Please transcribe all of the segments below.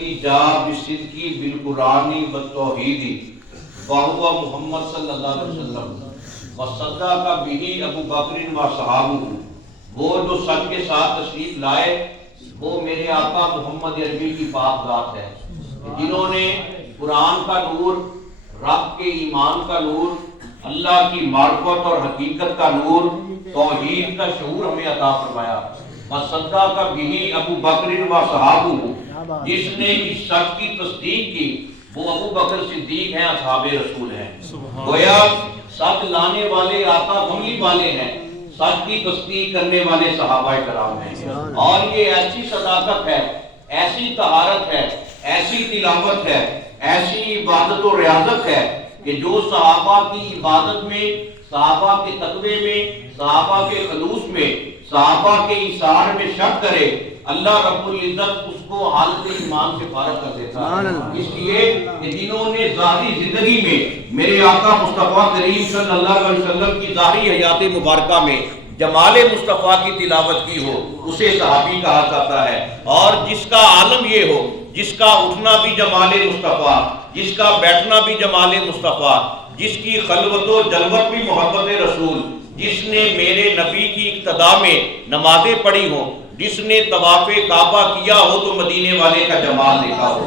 الذی جاء بالصدق بالقرآن والتوحید وہو محمد صلی اللہ علیہ وسلم وصدق بہ ابو بکر و صحابہ، وہ جو سچ کے ساتھ تشریف لائے وہ میرے آقا محمد عربی کی پاک ذات ہے، جنہوں نے قرآن کا نور، رب کے ایمان کا نور، اللہ کی معرفت اور حقیقت کا نور، توحید کا شعور ہمیں عطا فرمایا۔ وصدق بہ ابو بکر و صحابہ، جس نے اس سچ کی تصدیق کی وہ ابو بکر صدیق ہیں، اصحاب رسول ہیں۔ گویا سچ لانے والے آقا کملی والے ہیں، سچ کی تصدیق کرنے والے صحابہ کرام ہیں، اور یہ ایسی صداقت ہے، ایسی طہارت ہے، ایسی تلاوت ہے، ایسی عبادت و ریاضت ہے کہ جو صحابہ کی عبادت میں، صحابہ کے تقوی میں، صحابہ کے خلوص میں، صحابہ کے ایثار میں شک کرے، اللہ رب العزت اس کو حالت ایمان سے فارغ کر دیتا ہے۔ اس لیے کہ جنہوں نے ظاہری زندگی میں میرے آقا مصطفیٰ کریم صلی اللہ علیہ وسلم کی ظاہری حیات مبارکہ میں جمال مصطفیٰ کی تلاوت کی ہو اسے صحابی کہا جاتا ہے، اور جس کا عالم یہ ہو، جس کا اٹھنا بھی جمال مصطفیٰ، جس کا بیٹھنا بھی جمال مصطفیٰ، جس کی خلوت و جلوت بھی محبت رسول، جس نے میرے نبی کی اقتداء میں نمازیں پڑھی ہوں، جس نے طواف کعبہ کیا ہو تو مدینے والے کا جمال دیکھا ہو،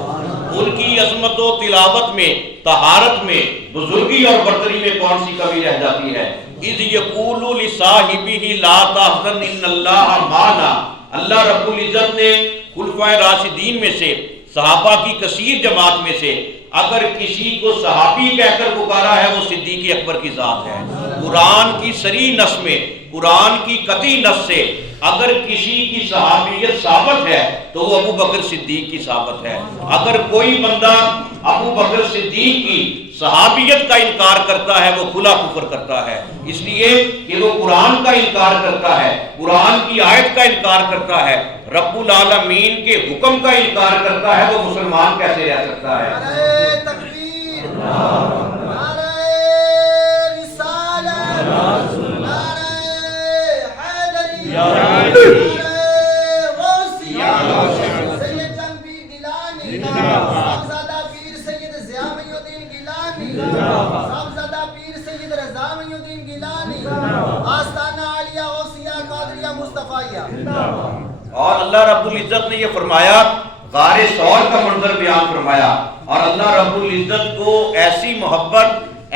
ان کی عظمت و تلاوت میں، طہارت میں، بزرگی اور برتری میں کون سی کمی رہ جاتی ہے؟ اذ یقول لصاحبہ لا تحزن ان اللہ معنا۔ اللہ رب العزت نے خلفائے راشدین میں سے، صحابہ کی کثیر جماعت میں سے اگر کسی کو صحابی کہہ کر پکارا ہے وہ صدیق اکبر کی ذات ہے۔ قرآن کی صریح نص میں، قرآن کی قطعی نص سے اگر کسی کی صحابیت ثابت ہے تو وہ ابو بکر صدیق کی ثابت ہے۔ اگر کوئی بندہ ابو بکر صدیق کی صحابیت کا انکار کرتا ہے وہ کھلا کفر کرتا ہے، اس لیے کہ وہ قرآن کا انکار کرتا ہے، قرآن کی آیت کا انکار کرتا ہے، رب العالمین کے حکم کا انکار کرتا ہے، وہ مسلمان کیسے رہ سکتا ہے؟ نعرہ تکبیر، نعرہ رسالت، نعرہ حیدری، نعرہ غوثیہ، سید جنگ پیر گیلانی، صاحبزادہ پیر سید ضیاء محی الدین گیلانی، صاحبزادہ پیر سید رضا محی الدین گیلانی، آستانہ عالیہ غوثیہ قادریہ مصطفیہ۔ اور اللہ رب العزت نے یہ فرمایا، غار ثور کا منظر بیان فرمایا، اور اللہ رب العزت کو ایسی محبت،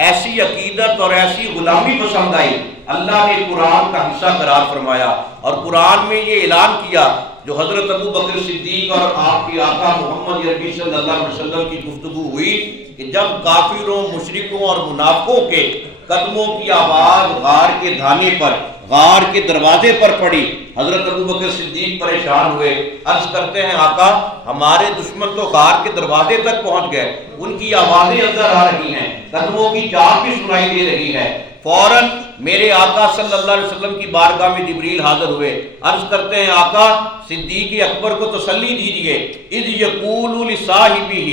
ایسی عقیدت اور ایسی غلامی پسند آئی، اللہ نے قرآن کا حصہ قرار فرمایا، اور قرآن میں یہ اعلان کیا جو حضرت ابو بکر صدیق اور آپ کے آقا محمد عربی صلی اللہ علیہ وسلم کی گفتگو ہوئی کہ جب کافروں، مشرکوں اور منافقوں کے قدموں کی آواز غار کے دھانے پر، غار کے دروازے پر پڑی، حضرت ابو بکر صدیق پریشان ہوئے، عرض کرتے ہیں آقا ہمارے دشمن تو غار کے دروازے تک پہنچ گئے، ان کی آوازیں اندر آ رہی ہیں، قدموں کی چاپ بھی سنائی دے رہی ہے۔ فوراً میرے آقا صلی اللہ علیہ وسلم کی بارگاہ میں جبریل حاضر ہوئے، عرض کرتے ہیں آقا صدیق اکبر کو تسلی دیجئے، اذ یقول لصاحبہ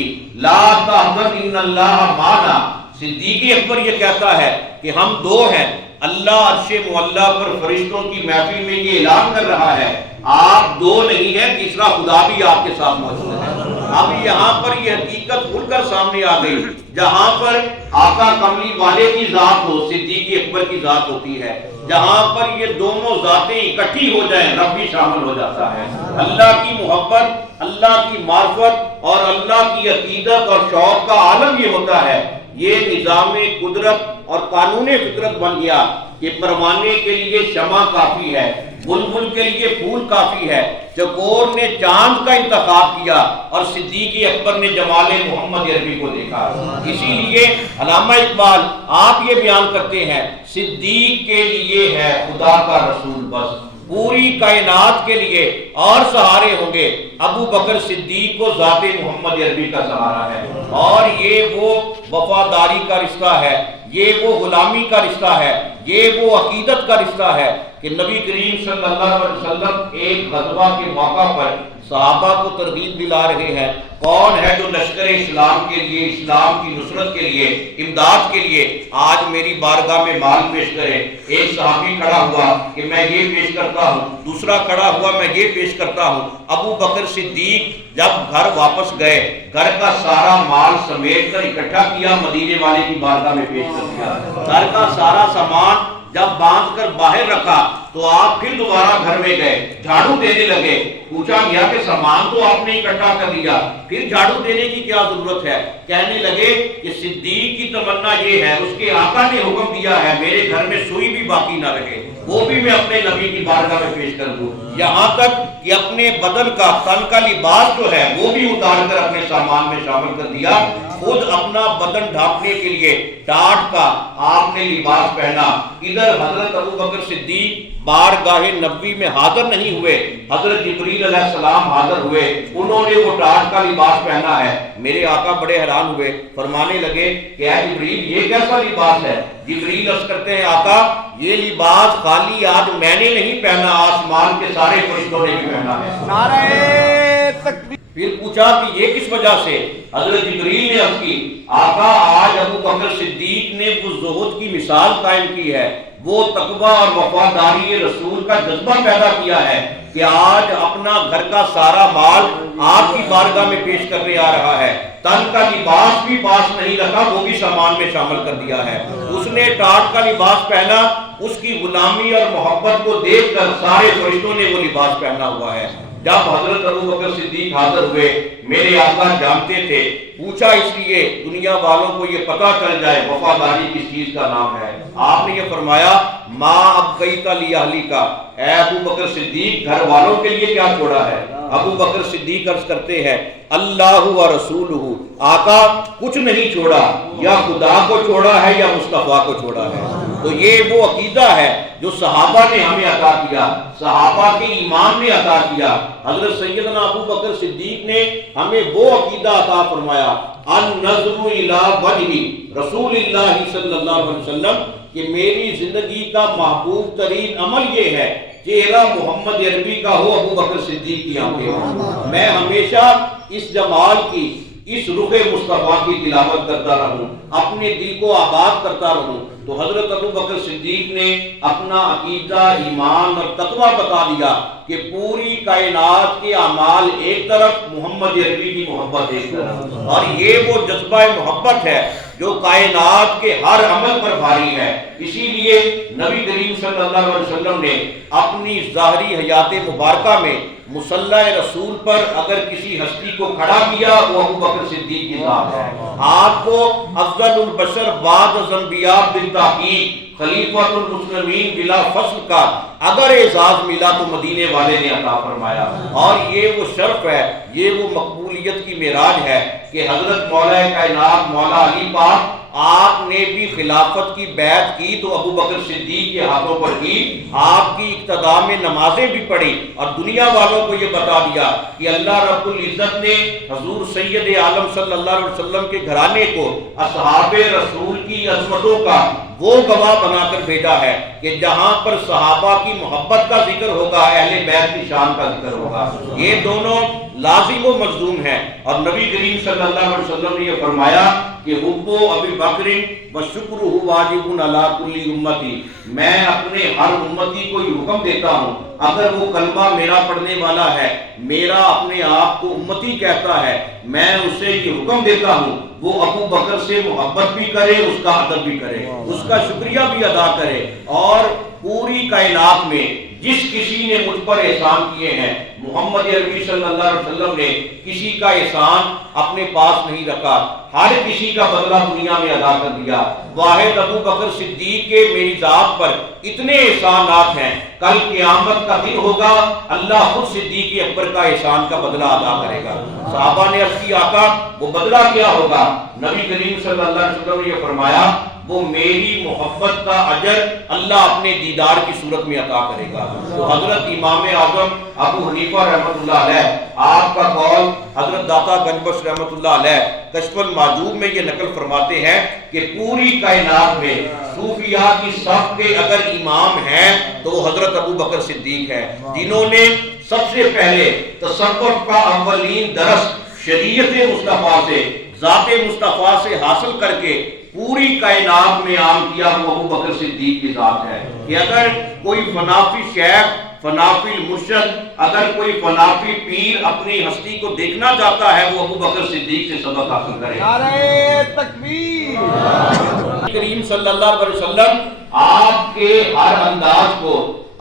لا تحزن ان اللہ معنا۔ صدیق اکبر یہ کہتا ہے کہ ہم دو ہیں، اللہ عرش معلیٰ پر فرشتوں کی محفل میں یہ اعلان کر رہا ہے آپ دو نہیں ہیں، تیسرا خدا بھی آپ کے ساتھ موجود ہے۔ اب یہاں پر یہ حقیقت کھل کر سامنے آ گئی، جہاں پر آقا کملی والے کی ذات ہو، صدیق اکبر کی ذات ہوتی ہے، جہاں پر یہ دونوں ذاتیں اکٹھی ہو جائیں رب بھی شامل ہو جاتا ہے۔ اللہ کی محبت، اللہ کی معرفت اور اللہ کی عقیدت اور شوق کا عالم یہ ہوتا ہے، یہ نظام قدرت اور قانون فطرت بن گیا کہ پروانے کے لیے شمع کافی ہے، بلبل کے لیے پھول کافی ہے، چکور نے چاند کا انتخاب کیا اور صدیق اکبر نے جمال محمد عربی کو دیکھا۔ اسی لیے علامہ اقبال آپ یہ بیان کرتے ہیں صدیق کے لیے ہے خدا کا رسول بس، پوری کائنات کے لیے اور سہارے ہوں گے، ابو بکر صدیق کو ذات محمد عربی کا سہارا ہے، اور یہ وہ وفاداری کا رشتہ ہے، یہ وہ غلامی کا رشتہ ہے، یہ وہ عقیدت کا رشتہ ہے کہ نبی کریم صلی اللہ علیہ وسلم ایک غزوہ کے موقع پر صحابہ کو ترغیب دلا رہے ہیں، کون ہے جو لشکر اسلام کے لیے، اسلام کی نصرت کے لیے، امداد کے لیے آج میری بارگاہ میں مال پیش کرے۔ ایک صحابی کھڑا ہوا کہ میں یہ پیش کرتا ہوں، دوسرا کھڑا ہوا میں یہ پیش کرتا ہوں۔ ابو بکر صدیق جب گھر واپس گئے، گھر کا سارا مال سمیٹ کر اکٹھا کیا، مدینے والے کی بارگاہ میں پیش کر دیا۔ گھر کا سارا سامان جب باندھ کر باہر رکھا تو آپ پھر دوبارہ گھر میں گئے، جھاڑو دینے لگے۔ پوچھا گیا کہ سامان تو آپ نے اکٹھا کر دیا، پھر جھاڑو دینے کی کیا ضرورت ہے؟ کہنے لگے کہ صدیق کی تمنا یہ ہے، اس کے آقا نے حکم دیا ہے میرے گھر میں سوئی بھی باقی نہ رہے، وہ بھی میں اپنے نبی کی بارگاہ میں پیش کر دوں، یہاں تک کہ اپنے بدن کا، تن کا لباس جو ہے وہ بھی اتار کر اپنے سامان میں شامل کر دیا۔ خود اپنا بدن ڈھانپنے کے لیے ٹاٹ کا آپ نے لباس پہنا۔ ادھر حضرت ابو بکر صدیق بارگاہ نبوی میں حاضر نہیں ہوئے، حضرت جبریل علیہ السلام حاضر ہوئے، انہوں نے وہ ٹاٹ کا لباس پہنا ہے۔ میرے آقا بڑے حیران ہوئے، فرمانے لگے کہ اے جبریل یہ کیسا لباس ہے؟ جبریل عرض کرتے ہیں آقا یہ لباس خالی آج میں نے نہیں پہنا، آسمان کے سارے فرشتوں نے بھی پہنا ہے۔ نعرہ تکبیر۔ پھر پوچھا کہ یہ کس وجہ سے؟ حضرت جبریل نے عرض کی آقا آج ابو بکر صدیق نے وہ زہد کی مثال قائم کی ہے، وہ تقوی اور وفاداری رسول کا جذبہ پیدا کیا ہے کہ آج اپنا گھر کا سارا مال آپ کی بارگاہ میں پیش کرنے آ رہا ہے، تن کا لباس بھی پاس نہیں رکھا، وہ بھی سامان میں شامل کر دیا ہے۔ اس نے ٹاٹ کا لباس پہنا، اس کی غلامی اور محبت کو دیکھ کر سارے فرشتوں نے وہ لباس پہنا ہوا ہے۔ جب حضرت ابو بکر صدیق حاضر ہوئے، میرے آقا جانتے تھے، پوچھا اس لیے دنیا والوں کو یہ پتہ چل جائے وفاداری کس چیز کا نام ہے۔ آپ نے یہ فرمایا ما ابقیت لاہلک، اے ابو بکر صدیق گھر والوں کے لیے کیا چھوڑا ہے؟ ابو بکر صدیق عرض کرتے ہیں اللہ و رسولہ، آقا کچھ نہیں چھوڑا، یا خدا کو چھوڑا ہے یا مصطفیٰ کو چھوڑا ہے۔ تو یہ وہ عقیدہ ہے جو صحابہ نے ہمیں عطا کیا، صحابہ کے ایمان نے عطا کیا۔ حضرت سیدنا ابو بکر صدیق نے ہمیں وہ عقیدہ عطا فرمایا، النظر الی وجہ رسول اللہ صلی اللہ علیہ وسلم، کہ میری زندگی کا محبوب ترین عمل یہ ہے چہرہ محمد عربی کا ہو، ابو بکر صدیق کی آنکھیں ہوں، میں ہمیشہ اس جمال کی، اس رخ مصطفیٰ کی تلاوت کرتا رہوں، اپنے دل کو آباد کرتا رہوں۔ تو حضرت ابو بکر صدیق نے اپنا عقیدہ، ایمان اور تقویٰ بتا دیا کہ پوری کائنات کے اعمال ایک طرف، محمد عربی کی محبت ایک طرف، اور یہ وہ جذبہ محبت ہے جو کائنات کے ہر عمل پر بھاری ہے۔ اسی لیے نبی کریم صلی اللہ علیہ وسلم نے اپنی ظاہری حیات مبارکہ میں مصلی رسول پر اگر کسی ہستی کو کھڑا کیا وہ ابو بکر صدیق کی ذات ہے۔ آپ کو افضل البشر بعد از انبیاء بالتحقیق، خلیفۃ المسلمین بلا فصل کا اگر اعزاز ملا تو مدینے والے نے عطا فرمایا، اور یہ وہ شرف ہے، یہ وہ مقبولیت کی معراج ہے کہ حضرت مولا کائنات مولا علی پاک آپ نے بھی خلافت کی بیعت کی تو ابو بکر صدیق کے ہاتھوں پر کی، آپ کی اقتداء میں نمازیں بھی پڑھی، اور دنیا والوں کو یہ بتا دیا کہ اللہ رب العزت نے حضور سید عالم صلی اللہ علیہ وسلم کے گھرانے کو اصحاب رسول کی عظمتوں کا وہ گواہ بنا کر بھیجا ہے کہ جہاں پر صحابہ کی محبت کا ذکر ہوگا اہل بیت کی شان کا ذکر ہوگا۔ یہ دونوں لازم و ملزوم ہیں، اور نبی کریم صلی اللہ علیہ وسلم نے یہ فرمایا کہ حب ابی بکر و شکرہ واجب علی کل امتی، میں اپنے ہر امتی کو یہ حکم دیتا ہوں اگر وہ کلمہ میرا پڑھنے والا ہے، میرا اپنے آپ کو امتی کہتا ہے، میں اسے یہ حکم دیتا ہوں وہ ابو بکر سے محبت بھی کرے، اس کا ادب بھی کرے، اس کا شکریہ بھی ادا کرے، اور پوری کائنات میں جس کسی نے مجھ پر احسان کیے ہیں، محمد عربی صلی اللہ علیہ وسلم نے کسی کا احسان اپنے پاس نہیں رکھا، ہر کسی کا بدلہ دنیا میں ادا کر دیا۔ واحد ابو بکر صدیق کے میری ذات پر اتنے احسانات ہیں، کل قیامت کا دن ہوگا اللہ خود صدیق اکبر کا احسان کا بدلہ ادا کرے گا۔ صحابہ نے عرض کی آقا وہ بدلہ کیا ہوگا؟ نبی کریم صلی اللہ علیہ وسلم نے یہ فرمایا وہ میری محبت کا اجر اللہ اپنے دیدار کی صورت میں عطا کرے گا۔ تو حضرت امام اعظم ابو حنیفہ رحمۃ اللہ علیہ، آپ کا قول حضرت داتا گنجبخش رحمۃ اللہ علیہ کشف المحجوب میں یہ نقل فرماتے ہیں کہ پوری کائنات میں صوفیاء کی صف کے اگر امام ہیں تو وہ حضرت ابو بکر صدیق ہے، جنہوں نے سب سے پہلے تصوف کا اولین درس شریعت مصطفیٰ سے، ذات مصطفیٰ سے حاصل کر کے پوری کائنات میں عام کیا، وہ ابو بکر صدیق کی ذات ہے۔ کہ اگر کوئی فنافی شیخ، فنافی مرشد، اگر کوئی فنافی پیر اپنی ہستی کو دیکھنا چاہتا ہے، وہ ابو بکر صدیق سے سبق حاصل کرے۔ نعرہ تکبیر۔ کریم صلی اللہ علیہ وسلم آپ کے ہر انداز کو،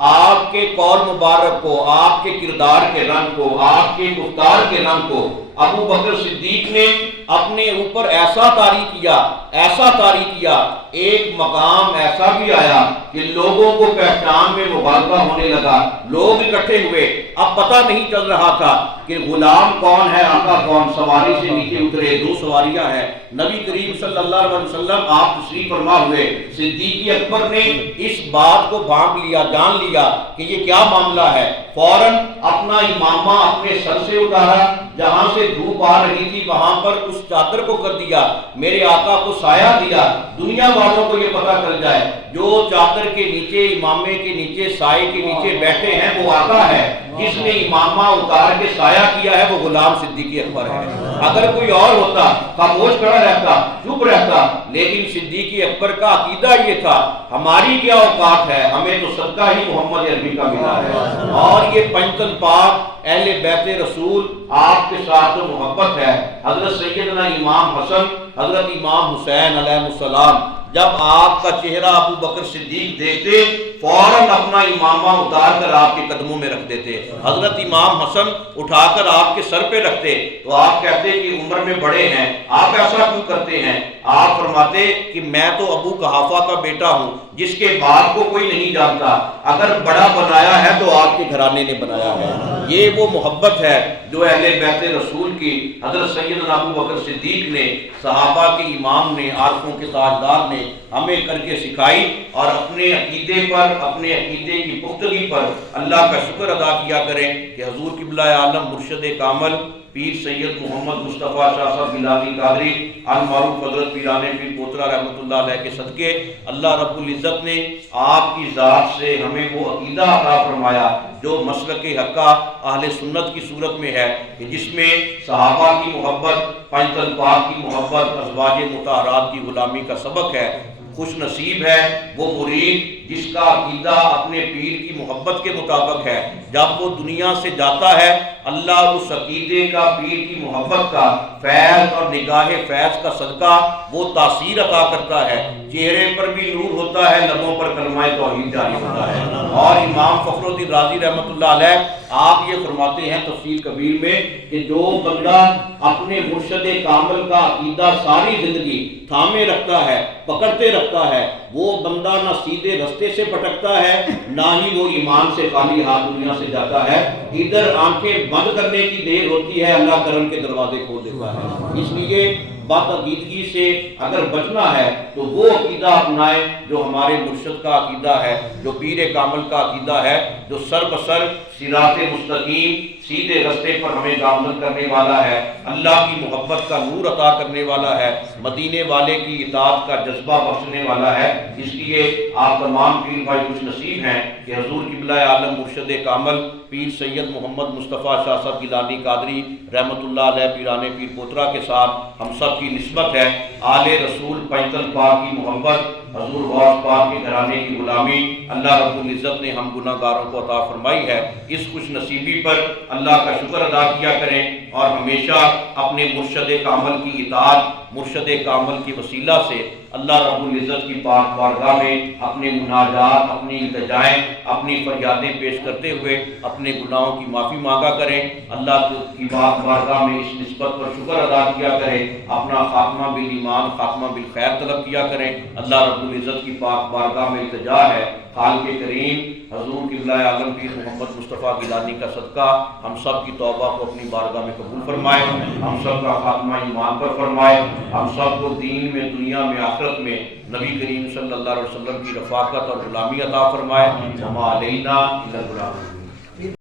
آپ کے قول مبارک کو، آپ کے کردار کے رنگ کو، آپ کے گفتار کے رنگ کو ابو بکر صدیق نے اپنے اوپر ایسا طاری کیا، ایسا طاری کیا، ایک مقام ایسا بھی آیا کہ لوگوں کو پہچان میں مبالغہ ہونے لگا، لوگ اکٹھے ہوئے، اب پتہ نہیں چل رہا تھا کہ غلام کون ہے، آقا کون، سواری سے نیچے اترے، دو سواریاں ہیں، نبی کریم صلی اللہ علیہ وسلم آپ تشریف فرما ہوئے، صدیق اکبر نے اس بات کو بھانپ لیا، جان لیا کہ یہ کیا معاملہ ہے، فوراً اپنا امامہ اپنے سر سے اتارا، جہاں سے دھوپ آ رہی تھی وہاں پر اس چادر کو کر دیا، میرے آقا کو سایہ دیا، دنیا والوں کو یہ پتہ چل جائے جو چادر کے نیچے، امامے کے نیچے، سائے کے نیچے بیٹھے ہیں وہ آقا ہے، جس نے امامہ اتار کے سایہ کیا ہے وہ غلام صدیق اکبر ہے۔ اگر کوئی اور ہوتا خاموش کھڑا رہتا، چپ رہتا، لیکن صدیق اکبر کا عقیدہ یہ تھا ہماری کیا اوقات ہے، ہمیں تو صدقہ ہی محمد عربی کا ملا ہے، اور یہ پنجتن پاک اہل بیت رسول آپ کے ساتھ تو محبت ہے۔ حضرت سیدنا امام حسن، حضرت امام حسین علیہ السلام جب آپ کا چہرہ ابو بکر صدیق دیکھتے فوراً اپنا امامہ اتار کر آپ کے قدموں میں رکھ دیتے، حضرت امام حسن اٹھا کر آپ کے سر پہ رکھتے، تو آپ کہتے کہ عمر میں بڑے ہیں، آپ ایسا کیوں کرتے ہیں؟ آپ فرماتے کہ میں تو ابو قحافہ کا بیٹا ہوں جس کے باپ کو کوئی نہیں جانتا، اگر بڑا بنایا ہے تو آپ کے گھرانے نے بنایا ہے۔ یہ وہ محبت ہے جو اہل بیت رسول کی حضرت سیدنا ابو بکر صدیق نے، صحابہ کے امام نے، عارفوں کے تاجدار نے ہمیں کر کے سکھائی، اور اپنے عقیدے پر، اپنے عقیدے کی پختگی پر اللہ کا شکر ادا کیا کریں کہ حضور قبلہ عالم مرشد کامل پیر سید محمد مصطفیٰ شاہ صاحب گیلانی قادری المعروف حضرت پیران پیر پوترا رحمۃ اللہ علیہ کے صدقے اللہ رب العزت نے آپ کی ذات سے ہمیں وہ عقیدہ عطا فرمایا جو مسلک حقہ اہل سنت کی صورت میں ہے، کہ جس میں صحابہ کی محبت، پنجتن پاک کی محبت، ازواج مطہرات کی غلامی کا سبق ہے۔ خوش نصیب ہے وہ مرید جس کا عقیدہ اپنے پیر کی محبت کے مطابق ہے، جب وہ دنیا سے جاتا ہے اللہ اس عقیدے کا، پیر کی محبت کا فیض اور نگاہ فیض کا صدقہ وہ تاثیر عطا کرتا ہے، چہرے پر بھی نور ہوتا ہے، لبوں پر کلمہ توحید جاری ہوتا ہے۔ اور امام فخر الدین رازی رحمۃ اللہ علیہ آپ یہ فرماتے ہیں تفسیر کبیر میں کہ جو بندہ اپنے مرشد کامل کا عقیدہ ساری زندگی تھامے رکھتا ہے، پکڑتے رکھتا ہے، وہ بندہ نہ سیدھے رستے سے پھٹکتا ہے، نہ ہی وہ ایمان سے خالی ہاتھ دنیا سے جاتا ہے۔ ادھر آنکھیں بند کرنے کی دیر ہوتی ہے، اللہ کرم کے دروازے کھول دیتا ہے۔ اس لیے باعقیدگی سے اگر بچنا ہے تو وہ عقیدہ اپنائے جو ہمارے مرشد کا عقیدہ ہے، جو پیر کامل کا عقیدہ ہے، جو سر بسر صراط مستقیم سیدھے رستے پر ہمیں گامزن کرنے والا ہے، اللہ کی محبت کا نور عطا کرنے والا ہے، مدینے والے کی اطاعت کا جذبہ بخشنے والا ہے۔ اس لیے آپ تمام پیر بھائی خوش نصیب ہیں کہ حضور قبلہ عالم مرشد کامل پیر سید محمد مصطفیٰ شاہ صاحب گیلانی قادری رحمۃ اللہ علیہ پیران پیر پوترا کے ساتھ ہم سب کی نسبت ہے۔ آل رسول پنجتن پاک کی محبت، حضور غوث پاک کے گھرانے کی غلامی اللہ رب العزت نے ہم گناہ گاروں کو عطا فرمائی ہے۔ اس خوش نصیبی پر اللہ کا شکر ادا کیا کریں اور ہمیشہ اپنے مرشد کامل کی اطاعت، مرشد کامل کی وسیلہ سے اللہ رب العزت کی پاک بارگاہ میں اپنے مناجات، اپنی التجائیں، اپنی فریادیں پیش کرتے ہوئے اپنے گناہوں کی معافی مانگا کریں، اللہ کی پاک بارگاہ میں اس نسبت پر شکر ادا کیا کریں، اپنا خاتمہ بالایمان، خاتمہ بالخیر طلب کیا کریں۔ اللہ رب العزت کی پاک بارگاہ میں التجا ہے خالق کریم حضور قبلہ عالم پیر محمد مصطفیٰ گیلانی کا صدقہ ہم سب کی توبہ کو اپنی بارگاہ میں قبول فرمائے، ہم سب کا خاتمہ ایمان پر فرمائے، ہم سب کو دین میں، دنیا میں، آخرت میں نبی کریم صلی اللہ علیہ وسلم کی رفاقت اور غلامی عطا فرمائے۔ وما علینا الا البلاغ۔